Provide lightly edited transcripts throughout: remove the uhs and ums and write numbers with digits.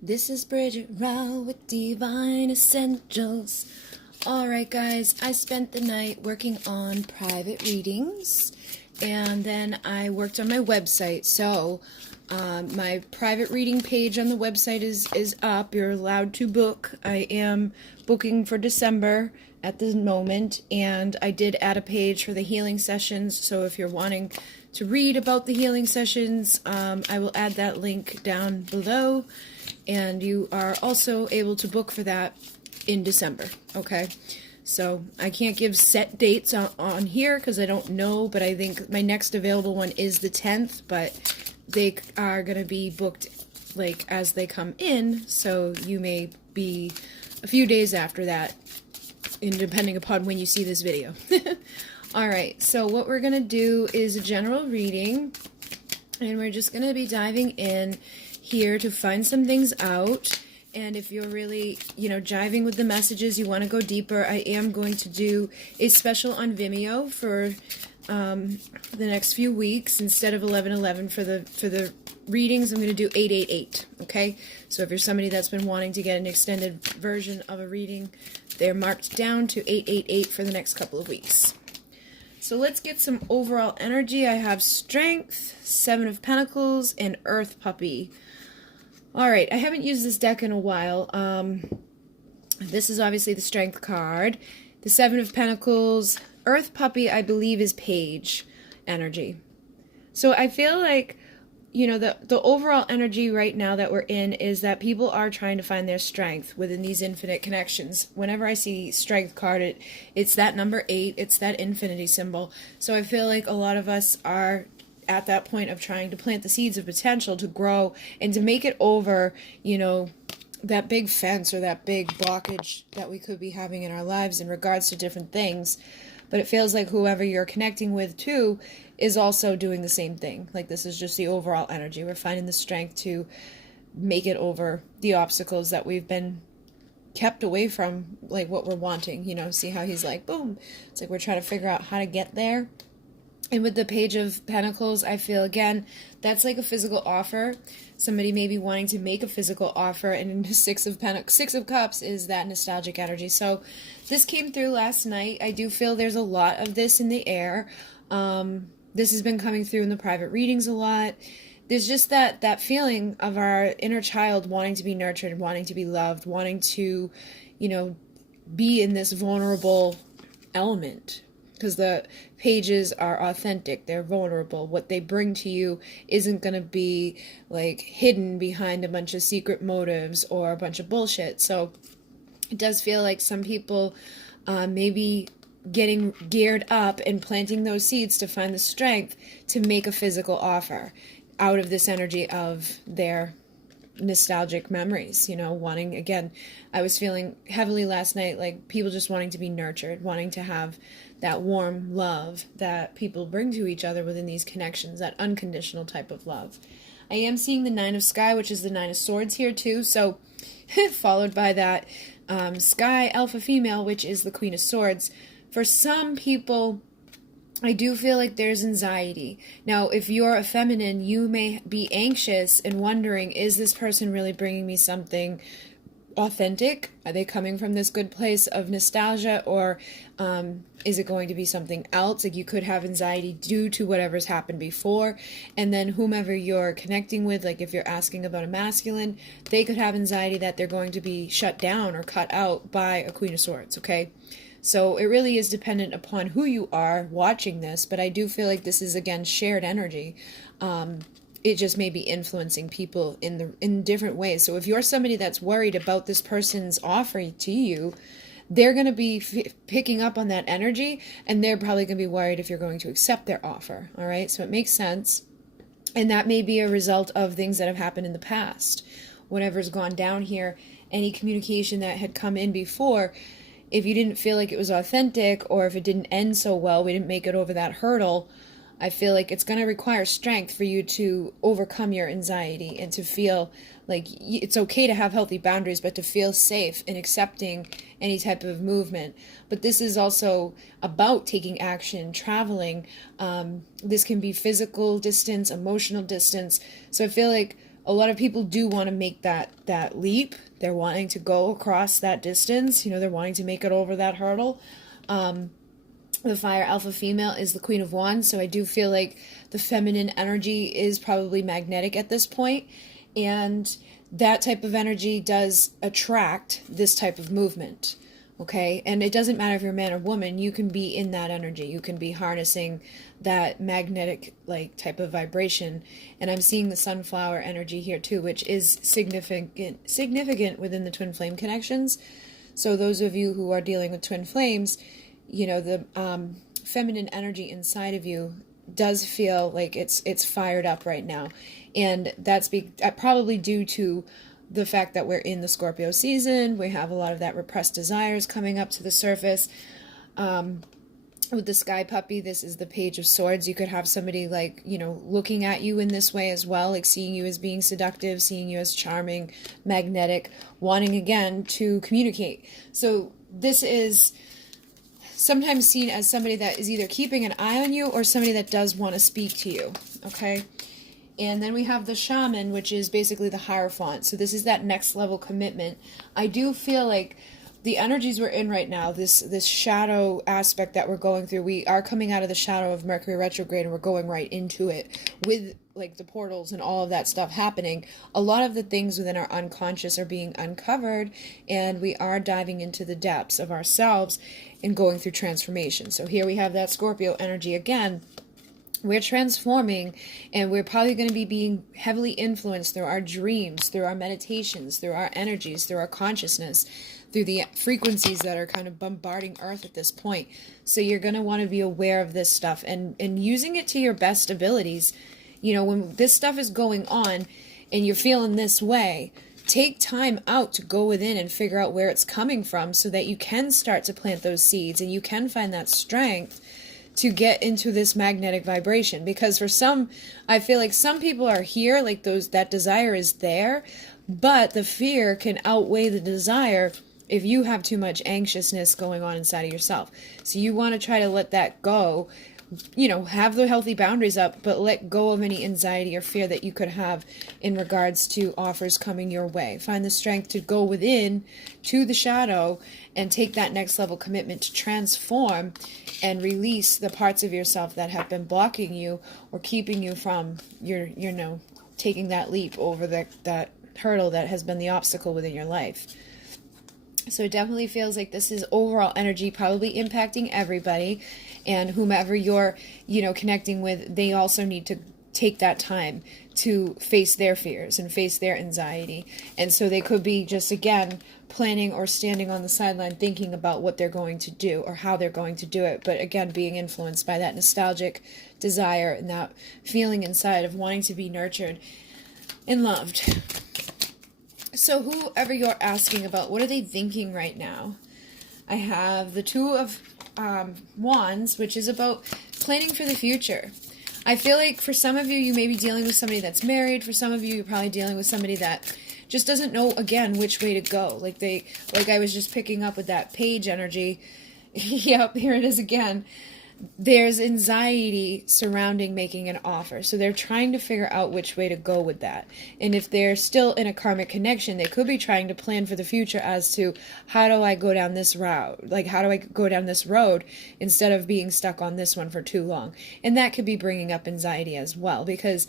This is Bridget Rau with Divine Essentials. Alright guys, I spent the night working on private readings and then I worked on my website. So my private reading page on the website is up. You're allowed to book. I am booking for December at the moment, and I did add a page for the healing sessions. So if you're wanting to read about the healing sessions, I will add that link down below, and you are also able to book for that in December. Okay, so I can't give set dates on here because I don't know, but I think my next available one is the 10th, but they are going to be booked like as they come in, so you may be a few days after that, and depending upon when you see this video. Alright, so what we're going to do is a general reading, and we're just going to be diving in here to find some things out. And if you're really, jiving with the messages, you want to go deeper, I am going to do a special on Vimeo for the next few weeks. Instead of 11:11 for the readings, I'm going to do 888. Okay, so if you're somebody that's been wanting to get an extended version of a reading, they're marked down to 888 for the next couple of weeks. So let's get some overall energy. I have Strength, Seven of Pentacles, and Earth Puppy. Alright, I haven't used this deck in a while. This is obviously the Strength card. The Seven of Pentacles. Earth Puppy, I believe, is Page energy. So I feel like, the overall energy right now that we're in is that people are trying to find their strength within these infinite connections. Whenever I see Strength card, it's that number 8, it's that infinity symbol. So I feel like a lot of us are at that point of trying to plant the seeds of potential to grow and to make it over, that big fence or that big blockage that we could be having in our lives in regards to different things. But it feels like whoever you're connecting with too is also doing the same thing. Like, this is just the overall energy. We're finding the strength to make it over the obstacles that we've been kept away from, like what we're wanting. See how he's like, boom. It's like we're trying to figure out how to get there. And with the Page of Pentacles, I feel, again, that's like a physical offer. Somebody may be wanting to make a physical offer, and the Six of Cups is that nostalgic energy. So this came through last night. I do feel there's a lot of this in the air. This has been coming through in the private readings a lot. There's just that feeling of our inner child wanting to be nurtured, wanting to be loved, wanting to, be in this vulnerable element. Because the pages are authentic, they're vulnerable. What they bring to you isn't going to be like hidden behind a bunch of secret motives or a bunch of bullshit. So it does feel like some people may be getting geared up and planting those seeds to find the strength to make a physical offer out of this energy of their nostalgic memories, wanting, again, I was feeling heavily last night like people just wanting to be nurtured, wanting to have that warm love that people bring to each other within these connections, that unconditional type of love. I am seeing the Nine of Sky, which is the Nine of Swords here too, so followed by that Sky Alpha Female, which is the Queen of Swords. For some people, I do feel like there's anxiety. Now, if you're a feminine, you may be anxious and wondering, is this person really bringing me something authentic? Are they coming from this good place of nostalgia, or is it going to be something else? Like, you could have anxiety due to whatever's happened before, and then whomever you're connecting with, like if you're asking about a masculine, they could have anxiety that they're going to be shut down or cut out by a Queen of Swords, okay? So it really is dependent upon who you are watching this, but I do feel like this is, again, shared energy. It just may be influencing people in different ways. So if you're somebody that's worried about this person's offer to you, they're going to be picking up on that energy, and they're probably going to be worried if you're going to accept their offer, all right? So it makes sense, and that may be a result of things that have happened in the past. Whatever's gone down here, any communication that had come in before, if you didn't feel like it was authentic, or if it didn't end so well, we didn't make it over that hurdle, I feel like it's going to require strength for you to overcome your anxiety and to feel like it's okay to have healthy boundaries, but to feel safe in accepting any type of movement. But this is also about taking action, traveling. This can be physical distance, emotional distance. So I feel like a lot of people do want to make that leap. They're wanting to go across that distance. You know, they're wanting to make it over that hurdle. The fire alpha female is the Queen of Wands, so I do feel like the feminine energy is probably magnetic at this point, and that type of energy does attract this type of movement. Okay, and it doesn't matter if you're a man or woman, you can be in that energy. You can be harnessing that magnetic like type of vibration. And I'm seeing the sunflower energy here too, which is significant within the twin flame connections. So those of you who are dealing with twin flames, you know, the feminine energy inside of you does feel like it's fired up right now. And that's probably due to the fact that we're in the Scorpio season. We have a lot of that repressed desires coming up to the surface. With the sky puppy, this is the Page of Swords. You could have somebody like, you know, looking at you in this way as well, like seeing you as being seductive, seeing you as charming, magnetic, wanting again to communicate. So this is sometimes seen as somebody that is either keeping an eye on you or somebody that does want to speak to you, okay? And then we have the Shaman, which is basically the Hierophant. So this is that next level commitment. I do feel like the energies we're in right now, this shadow aspect that we're going through, we are coming out of the shadow of Mercury retrograde and we're going right into it with like the portals and all of that stuff happening. A lot of the things within our unconscious are being uncovered, and we are diving into the depths of ourselves and going through transformation. So here we have that Scorpio energy again. We're transforming, and we're probably going to be being heavily influenced through our dreams, through our meditations, through our energies, through our consciousness, through the frequencies that are kind of bombarding Earth at this point. So you're going to want to be aware of this stuff and using it to your best abilities. You know, when this stuff is going on and you're feeling this way, take time out to go within and figure out where it's coming from so that you can start to plant those seeds and you can find that strength to get into this magnetic vibration. Because for some, I feel like some people are here, like that desire is there, but the fear can outweigh the desire if you have too much anxiousness going on inside of yourself. So you want to try to let that go, you know, have the healthy boundaries up, but let go of any anxiety or fear that you could have in regards to offers coming your way. Find the strength to go within to the shadow and take that next level commitment to transform and release the parts of yourself that have been blocking you or keeping you from taking that leap over that hurdle that has been the obstacle within your life. So it definitely feels like this is overall energy probably impacting everybody, and whomever you're, connecting with, they also need to take that time to face their fears and face their anxiety. And so they could be just, again, planning or standing on the sideline thinking about what they're going to do or how they're going to do it. But again, being influenced by that nostalgic desire and that feeling inside of wanting to be nurtured and loved. So whoever you're asking about, what are they thinking right now? I have the Two of Wands, which is about planning for the future. I feel like for some of you, you may be dealing with somebody that's married. For some of you, you're probably dealing with somebody that just doesn't know, again, which way to go. Like I was just picking up with that page energy. Yep, here it is again. There's anxiety surrounding making an offer. So they're trying to figure out which way to go with that. And if they're still in a karmic connection, they could be trying to plan for the future as to, how do I go down this route? Like, how do I go down this road instead of being stuck on this one for too long? And that could be bringing up anxiety as well, because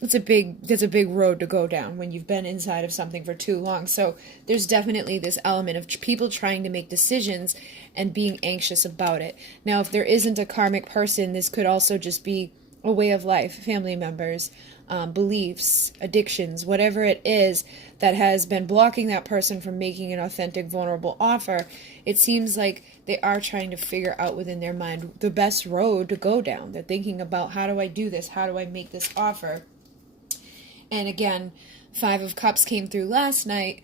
there's a big road to go down when you've been inside of something for too long. So there's definitely this element of people trying to make decisions and being anxious about it. Now, if there isn't a karmic person, this could also just be a way of life, family members, beliefs, addictions, whatever it is that has been blocking that person from making an authentic, vulnerable offer. It seems like they are trying to figure out within their mind the best road to go down. They're thinking about, how do I do this? How do I make this offer? And again, Five of Cups came through last night.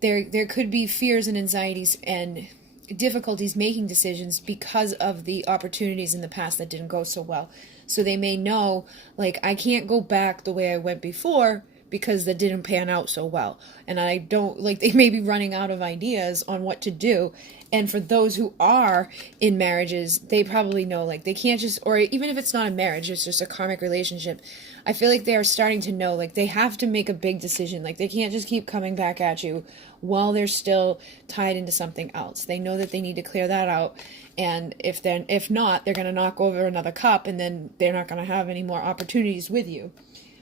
There could be fears and anxieties and difficulties making decisions because of the opportunities in the past that didn't go so well. So they may know, like, I can't go back the way I went before because that didn't pan out so well. And I don't, like, they may be running out of ideas on what to do. And for those who are in marriages, they probably know, like, they can't just, or even if it's not a marriage, it's just a karmic relationship, I feel like they are starting to know, like, they have to make a big decision. Like, they can't just keep coming back at you while they're still tied into something else. They know that they need to clear that out. And if not, they're going to knock over another cup, and then they're not going to have any more opportunities with you.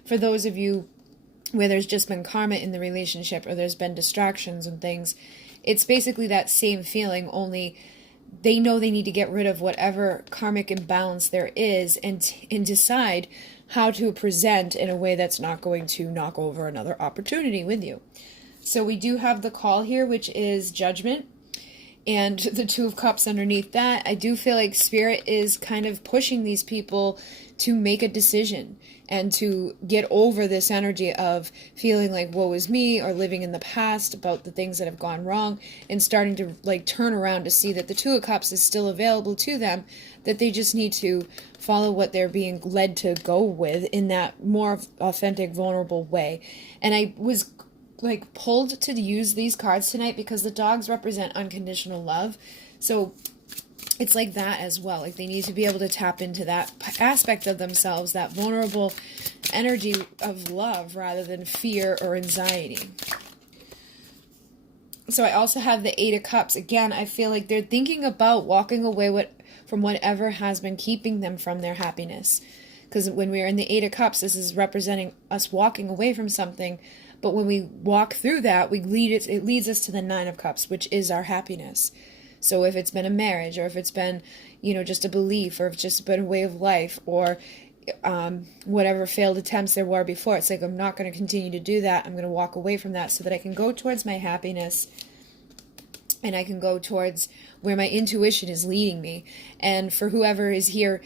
For those of you where there's just been karma in the relationship, or there's been distractions and things, it's basically that same feeling, only they know they need to get rid of whatever karmic imbalance there is, and decide how to present in a way that's not going to knock over another opportunity with you. So we do have the call here, which is judgment, and the Two of Cups underneath that. I do feel like Spirit is kind of pushing these people to make a decision and to get over this energy of feeling like woe is me, or living in the past about the things that have gone wrong, and starting to, like, turn around to see that the Two of Cups is still available to them, that they just need to follow what they're being led to go with in that more authentic, vulnerable way. And I was, like, pulled to use these cards tonight because the dogs represent unconditional love. So it's like that as well. Like, they need to be able to tap into that aspect of themselves, that vulnerable energy of love, rather than fear or anxiety. So I also have the Eight of Cups. Again, I feel like they're thinking about walking away from whatever has been keeping them from their happiness. Because when we're in the Eight of Cups, this is representing us walking away from something. But when we walk through that, it leads us to the Nine of Cups, which is our happiness. So if it's been a marriage, or if it's been, just a belief, or if it's just been a way of life, or whatever failed attempts there were before, it's like, I'm not going to continue to do that. I'm going to walk away from that so that I can go towards my happiness, and I can go towards where my intuition is leading me. And for whoever is here,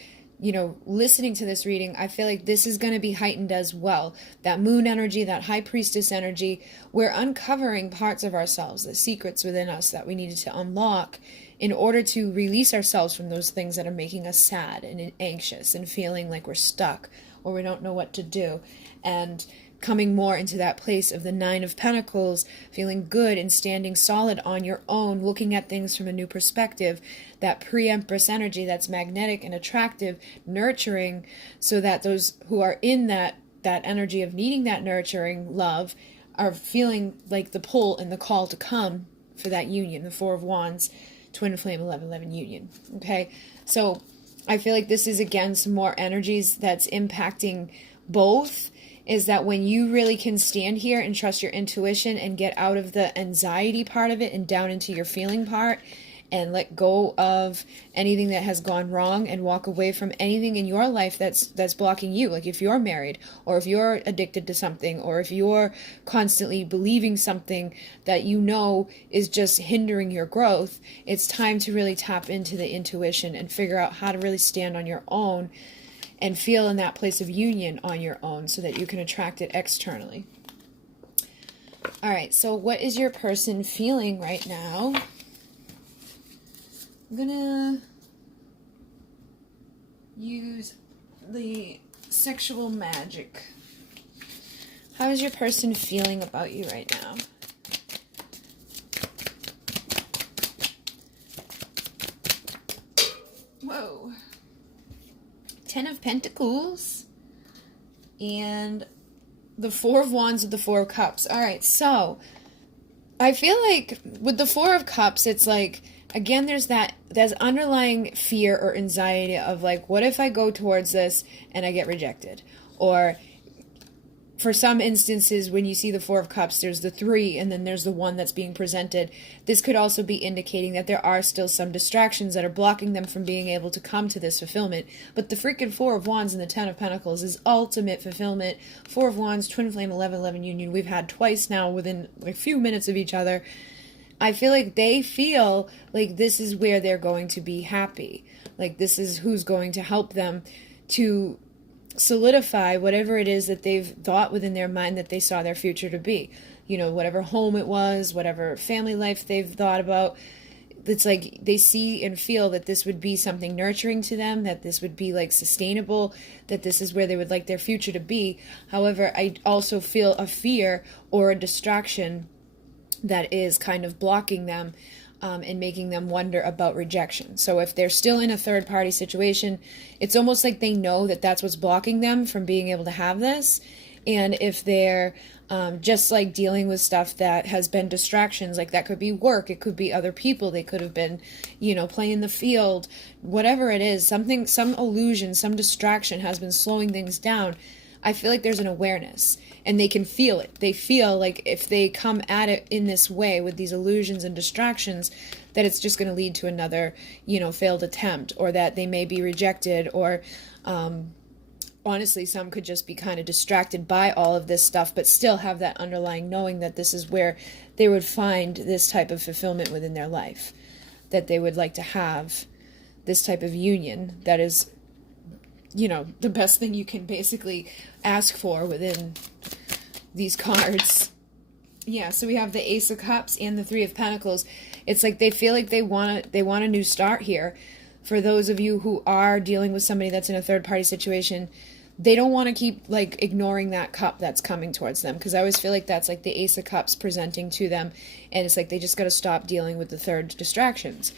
listening to this reading, I feel like this is going to be heightened as well. That moon energy, that high priestess energy, we're uncovering parts of ourselves, the secrets within us that we needed to unlock in order to release ourselves from those things that are making us sad and anxious and feeling like we're stuck or we don't know what to do. And coming more into that place of the Nine of Pentacles, feeling good and standing solid on your own, looking at things from a new perspective, that pre-Empress energy that's magnetic and attractive, nurturing, so that those who are in that energy of needing that nurturing love are feeling like the pull and the call to come for that union, the Four of Wands, Twin Flame 1111 union. Okay, so I feel like this is, again, some more energies that's impacting both, is that when you really can stand here and trust your intuition and get out of the anxiety part of it and down into your feeling part, and let go of anything that has gone wrong, and walk away from anything in your life that's blocking you. Like if you're married, or if you're addicted to something, or if you're constantly believing something that is just hindering your growth, it's time to really tap into the intuition and figure out how to really stand on your own and feel in that place of union on your own, so that you can attract it externally. All right, so what is your person feeling right now? I'm gonna use the sexual magic. How is your person feeling about you right now? Whoa. 10 of Pentacles. And the Four of Wands with the Four of Cups. All right, so I feel like with the Four of Cups, it's like, again, there's underlying fear or anxiety of like, what if I go towards this and I get rejected? Or for some instances, when you see the Four of Cups, there's the three and then there's the one that's being presented. This could also be indicating that there are still some distractions that are blocking them from being able to come to this fulfillment. But the freaking Four of Wands and the 10 of Pentacles is ultimate fulfillment. Four of Wands, Twin Flame 1111 union, we've had twice now within a few minutes of each other. I feel like they feel like this is where they're going to be happy. Like this is who's going to help them to solidify whatever it is that they've thought within their mind that they saw their future to be. Whatever home it was, whatever family life they've thought about, it's like they see and feel that this would be something nurturing to them, that this would be like sustainable, that this is where they would like their future to be. However, I also feel a fear or a distraction that is kind of blocking them, and making them wonder about rejection. So if they're still in a third party situation, it's almost like they know that that's what's blocking them from being able to have this. And if they're just like dealing with stuff that has been distractions, like that could be work, it could be other people, they could have been, playing in the field, whatever it is, something, some illusion, some distraction has been slowing things down. I feel like there's an awareness, and they can feel it. They feel like if they come at it in this way with these illusions and distractions, that it's just going to lead to another, failed attempt, or that they may be rejected, or honestly, some could just be kind of distracted by all of this stuff, but still have that underlying knowing that this is where they would find this type of fulfillment within their life, that they would like to have this type of union that is, the best thing you can basically ask for within these cards. Yeah, so we have the Ace of Cups and the Three of Pentacles. It's like they feel like they want a new start here. For those of you who are dealing with somebody that's in a third party situation, they don't want to keep like ignoring that cup that's coming towards them, because I always feel like that's like the Ace of Cups presenting to them, and it's like they just got to stop dealing with the third distractions.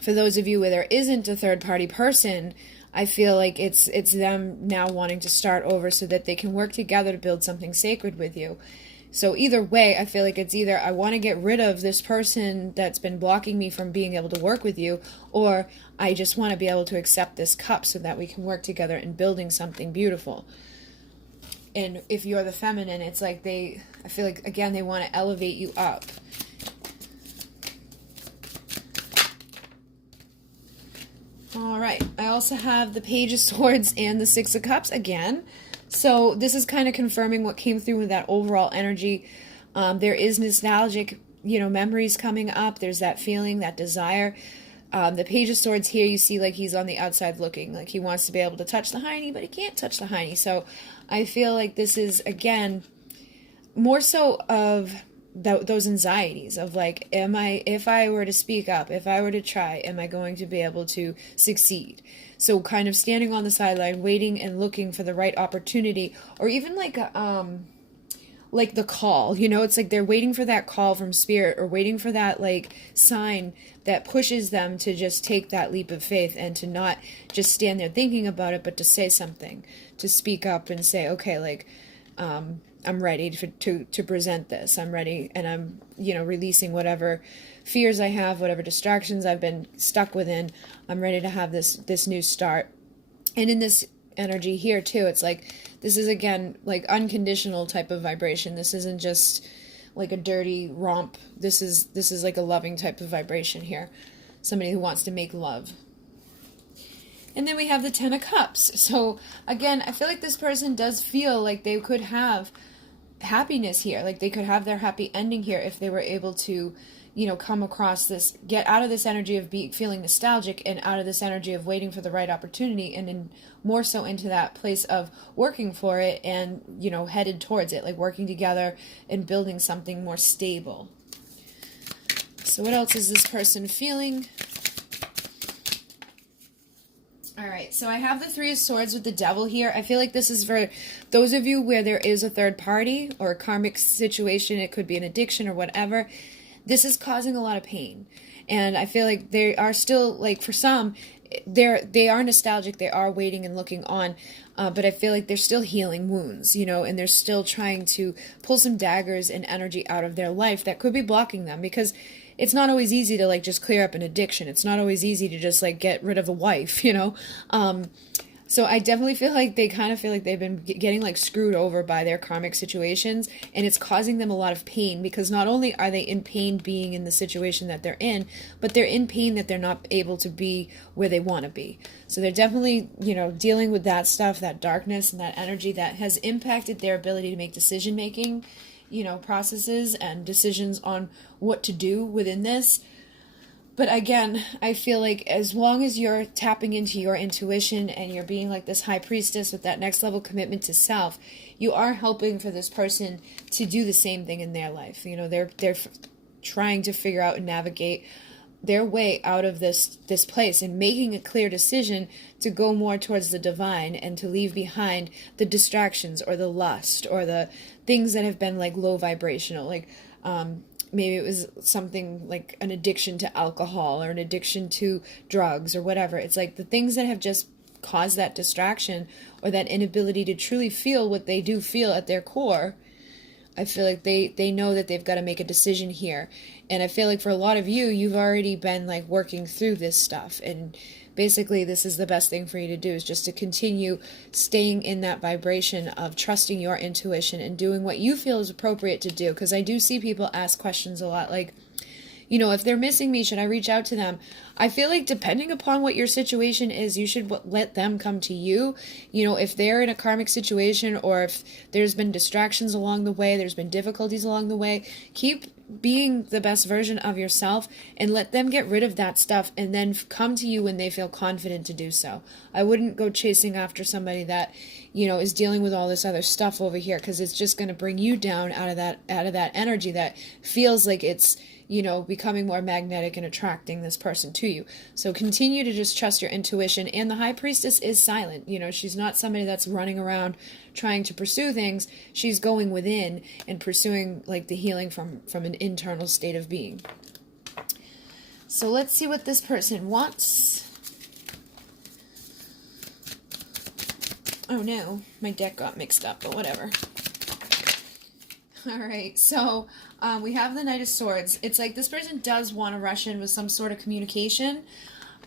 For those of you where there isn't a third party person, I feel like it's them now wanting to start over so that they can work together to build something sacred with you. So either way, I feel like it's either I want to get rid of this person that's been blocking me from being able to work with you, or I just want to be able to accept this cup so that we can work together in building something beautiful. And if you're the feminine, it's like I feel like, again, they want to elevate you up. All right, I also have the Page of Swords and the Six of Cups again. So this is kind of confirming what came through with that overall energy. There is nostalgic, memories coming up. There's that feeling, that desire. The Page of Swords here, you see like he's on the outside looking, like he wants to be able to touch the hiney, but he can't touch the hiney. So I feel like this is, again, more so of those anxieties of like, if I were to speak up, if I were to try, am I going to be able to succeed? So kind of standing on the sideline, waiting and looking for the right opportunity, or even like the call, it's like they're waiting for that call from spirit, or waiting for that like sign that pushes them to just take that leap of faith and to not just stand there thinking about it, but to say something, to speak up and say, okay, like, I'm ready to present this. I'm ready, and I'm, releasing whatever fears I have, whatever distractions I've been stuck within. I'm ready to have this new start. And in this energy here too, it's like this is, again, like unconditional type of vibration. This isn't just like a dirty romp. This is like a loving type of vibration here. Somebody who wants to make love. And then we have the Ten of Cups. So again, I feel like this person does feel like they could have happiness here. Like they could have their happy ending here if they were able to, come across this, get out of this energy of feeling nostalgic, and out of this energy of waiting for the right opportunity, and then more so into that place of working for it and, headed towards it, like working together and building something more stable. So what else is this person feeling? All right, so I have the Three of Swords with the Devil here. I feel like this is for those of you where there is a third party or a karmic situation. It could be an addiction or whatever. This is causing a lot of pain. And I feel like they are still, like, for some, they are nostalgic. They are waiting and looking on. But I feel like they're still healing wounds, and they're still trying to pull some daggers and energy out of their life that could be blocking them, because it's not always easy to, like, just clear up an addiction. It's not always easy to just, like, get rid of a wife, So I definitely feel like they kind of feel like they've been getting, like, screwed over by their karmic situations, and it's causing them a lot of pain, because not only are they in pain being in the situation that they're in, but they're in pain that they're not able to be where they want to be. So they're definitely, dealing with that stuff, that darkness and that energy that has impacted their ability to make decision-making, processes and decisions on what to do within this. But again, I feel like as long as you're tapping into your intuition and you're being like this high priestess with that next level commitment to self, you are helping for this person to do the same thing in their life. They're trying to figure out and navigate their way out of this place and making a clear decision to go more towards the divine and to leave behind the distractions or the lust or the things that have been like low vibrational, like maybe it was something like an addiction to alcohol or an addiction to drugs or whatever. It's like the things that have just caused that distraction or that inability to truly feel what they do feel at their core. I feel like they know that they've got to make a decision here. And I feel like for a lot of you, you've already been like working through this stuff. And basically this is the best thing for you to do, is just to continue staying in that vibration of trusting your intuition and doing what you feel is appropriate to do. Because I do see people ask questions a lot like, you know, if they're missing me, should I reach out to them? I feel like depending upon what your situation is, you should let them come to you. You know, if they're in a karmic situation or if there's been distractions along the way, there's been difficulties along the way, keep being the best version of yourself and let them get rid of that stuff and then come to you when they feel confident to do so. I wouldn't go chasing after somebody that, you know, is dealing with all this other stuff over here, because it's just going to bring you down out of that energy that feels like it's, you know, becoming more magnetic and attracting this person to you. So continue to just trust your intuition. And the High Priestess is silent. You know, she's not somebody that's running around trying to pursue things. She's going within and pursuing like the healing from an internal state of being. So let's see what this person wants. Oh no, my deck got mixed up, but whatever. All right, so we have the Knight of Swords. It's like this person does want to rush in with some sort of communication.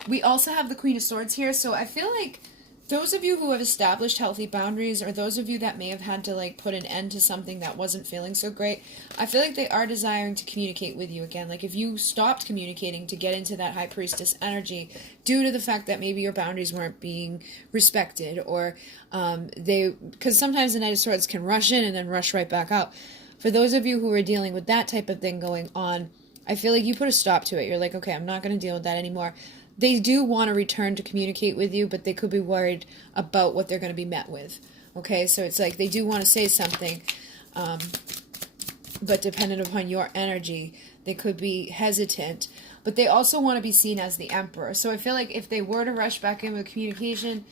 We also have the Queen of Swords here, so I feel like those of you who have established healthy boundaries, or those of you that may have had to like put an end to something that wasn't feeling so great, I feel like they are desiring to communicate with you again. Like if you stopped communicating to get into that High Priestess energy due to the fact that maybe your boundaries weren't being respected, or because sometimes the Knight of Swords can rush in and then rush right back out. For those of you who are dealing with that type of thing going on, I feel like you put a stop to it. You're like, okay, I'm not going to deal with that anymore. They do want to return to communicate with you, but they could be worried about what they're going to be met with. Okay, so it's like they do want to say something, but dependent upon your energy, they could be hesitant. But they also want to be seen as the Emperor. So I feel like if they were to rush back in with communication,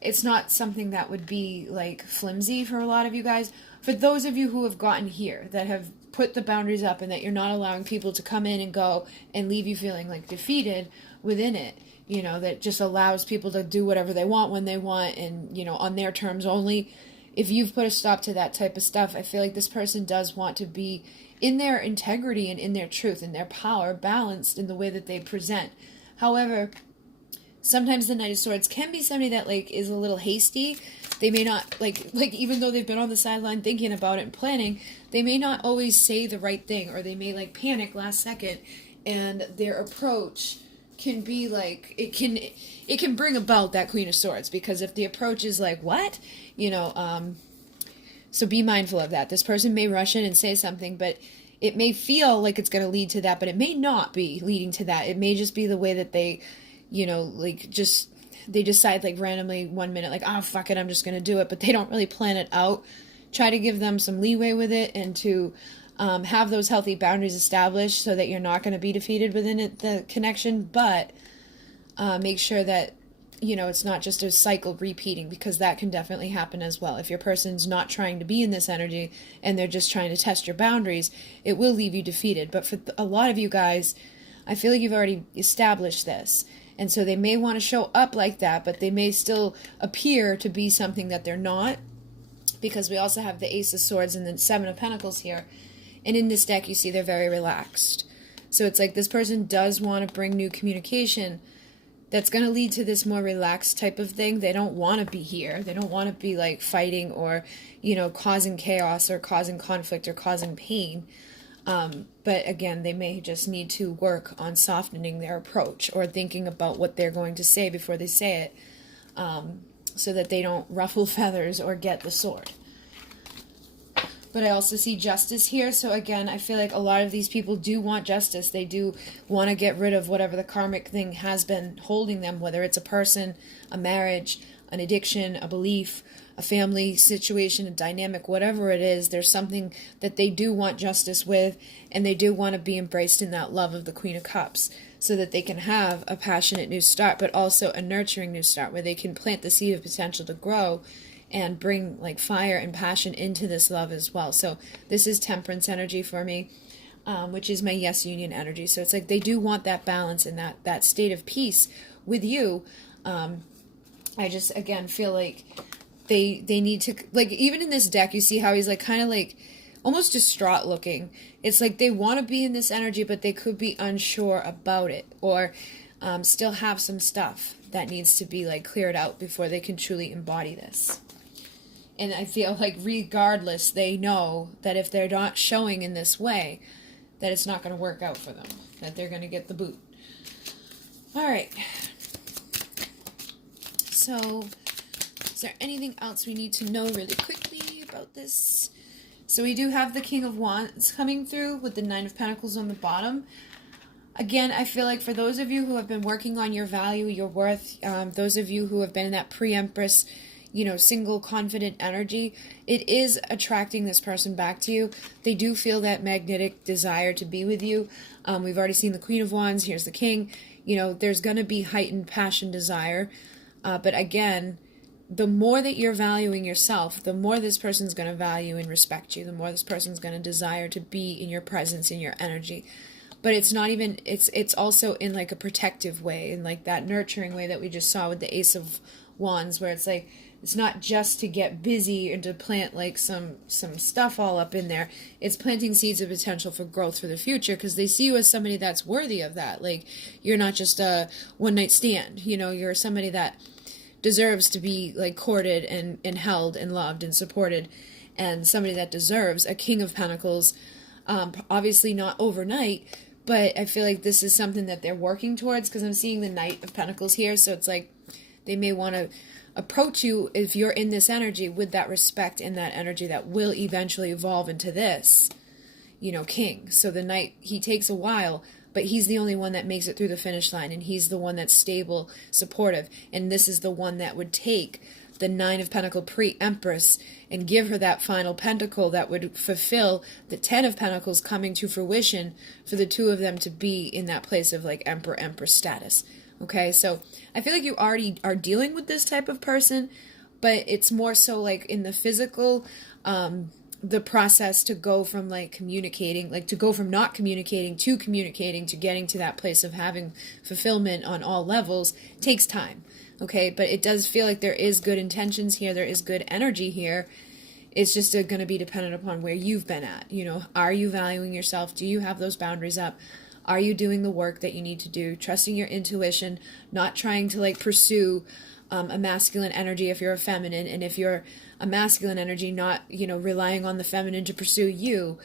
it's not something that would be like flimsy for a lot of you guys. For those of you who have gotten here, that have put the boundaries up and that you're not allowing people to come in and go and leave you feeling like defeated within it, you know, that just allows people to do whatever they want when they want and, you know, on their terms only. If you've put a stop to that type of stuff, I feel like this person does want to be in their integrity and in their truth and their power, balanced in the way that they present. However, sometimes the Knight of Swords can be somebody that like is a little hasty. They may not, like even though they've been on the sideline thinking about it and planning, they may not always say the right thing, or they may like panic last second, and their approach can be like, it can bring about that Queen of Swords, because if the approach is like, what? You know, so be mindful of that. This person may rush in and say something, but it may feel like it's going to lead to that, but it may not be leading to that. It may just be the way that they, you know, like just, they decide like randomly 1 minute, like, oh, fuck it, I'm just going to do it, but they don't really plan it out. Try to give them some leeway with it, and to have those healthy boundaries established so that you're not going to be defeated within it, the connection, but make sure that, you know, it's not just a cycle repeating, because that can definitely happen as well. If your person's not trying to be in this energy and they're just trying to test your boundaries, it will leave you defeated. But for a lot of you guys, I feel like you've already established this. And so they may want to show up like that, but they may still appear to be something that they're not, because we also have the Ace of Swords and the Seven of Pentacles here. And in this deck, you see they're very relaxed. So it's like this person does want to bring new communication that's going to lead to this more relaxed type of thing. They don't want to be here. They don't want to be like fighting or, you know, causing chaos or causing conflict or causing pain. But again, they may just need to work on softening their approach or thinking about what they're going to say before they say it, so that they don't ruffle feathers or get the sword. But I also see justice here. So again, I feel like a lot of these people do want justice. They do want to get rid of whatever the karmic thing has been holding them, whether it's a person, a marriage, an addiction, a belief, a family situation, a dynamic, whatever it is, there's something that they do want justice with, and they do want to be embraced in that love of the Queen of Cups, so that they can have a passionate new start, but also a nurturing new start where they can plant the seed of potential to grow and bring like fire and passion into this love as well. So this is Temperance energy for me, which is my yes union energy. So it's like they do want that balance and that state of peace with you. I just, again, feel like they need to, like, even in this deck, you see how he's like kind of like almost distraught looking. It's like they want to be in this energy, but they could be unsure about it, or still have some stuff that needs to be like cleared out before they can truly embody this. And I feel like regardless, they know that if they're not showing in this way, that it's not going to work out for them, that they're going to get the boot. All right. So, is there anything else we need to know really quickly about this? So we do have the King of Wands coming through with the Nine of Pentacles on the bottom. Again, I feel like for those of you who have been working on your value, your worth, those of you who have been in that pre-Empress, single confident energy, it is attracting this person back to you. They do feel that magnetic desire to be with you. We've already seen the Queen of Wands. Here's the King. There's going to be heightened passion, desire. But again, the more that you're valuing yourself, the more this person's going to value and respect you. The more this person's going to desire to be in your presence, in your energy. But it's not even, it's also in like a protective way, in like that nurturing way that we just saw with the Ace of Wands, where it's like, it's not just to get busy and to plant like some stuff all up in there. It's planting seeds of potential for growth for the future, because they see you as somebody that's worthy of that. Like, you're not just a one-night stand. You're somebody that deserves to be like courted and held and loved and supported, and somebody that deserves a King of Pentacles. Obviously not overnight, but I feel like this is something that they're working towards, because I'm seeing the Knight of Pentacles here. So it's like they may want to approach you, if you're in this energy, with that respect and that energy that will eventually evolve into this, King. So the Knight, he takes a while, but he's the only one that makes it through the finish line, and he's the one that's stable, supportive, and this is the one that would take the Nine of Pentacles pre-Empress and give her that final pentacle that would fulfill the Ten of Pentacles coming to fruition for the two of them to be in that place of like Emperor-Empress status. Okay, so I feel like you already are dealing with this type of person, but it's more so like in the physical, the process to go from like communicating, like to go from not communicating to getting to that place of having fulfillment on all levels takes time. Okay, but it does feel like there is good intentions here. There is good energy here. It's just going to be dependent upon where you've been at. Are you valuing yourself? Do you have those boundaries up? Are you doing the work that you need to do? Trusting your intuition, not trying to like pursue a masculine energy if you're a feminine, and if you're a masculine energy, not, relying on the feminine to pursue you,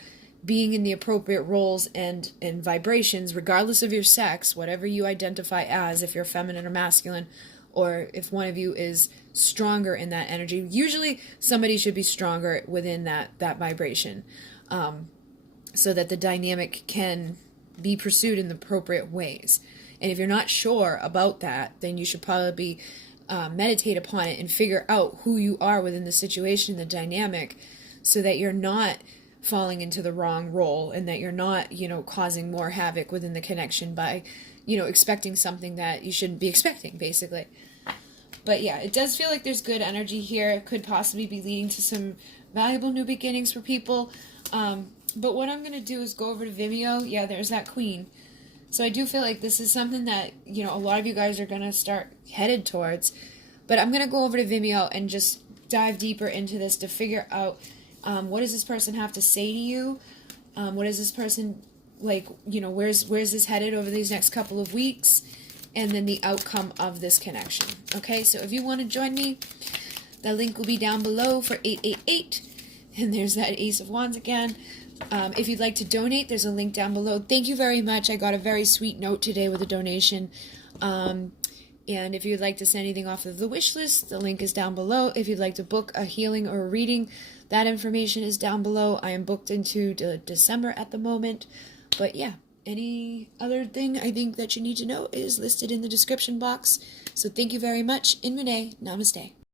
being in the appropriate roles and vibrations, regardless of your sex, whatever you identify as, if you're feminine or masculine, or if one of you is stronger in that energy. Usually somebody should be stronger within that vibration, so that the dynamic can be pursued in the appropriate ways. And if you're not sure about that, then you should probably meditate upon it and figure out who you are within the situation, the dynamic, so that you're not falling into the wrong role, and that you're not, causing more havoc within the connection by, expecting something that you shouldn't be expecting, basically. But yeah, it does feel like there's good energy here. It could possibly be leading to some valuable new beginnings for people. But what I'm going to do is go over to Vimeo. Yeah, there's that Queen. So I do feel like this is something that, a lot of you guys are going to start headed towards. But I'm going to go over to Vimeo and just dive deeper into this to figure out what does this person have to say to you? What is this person, like, where's this headed over these next couple of weeks? And then the outcome of this connection. Okay, so if you want to join me, the link will be down below for 888. And there's that Ace of Wands again. If you'd like to donate, there's a link down below. Thank you very much. I got a very sweet note today with a donation. And if you'd like to send anything off of the wish list, the link is down below. If you'd like to book a healing or a reading, that information is down below. I am booked into December at the moment. But yeah, any other thing I think that you need to know is listed in the description box. So thank you very much. In Renee, namaste.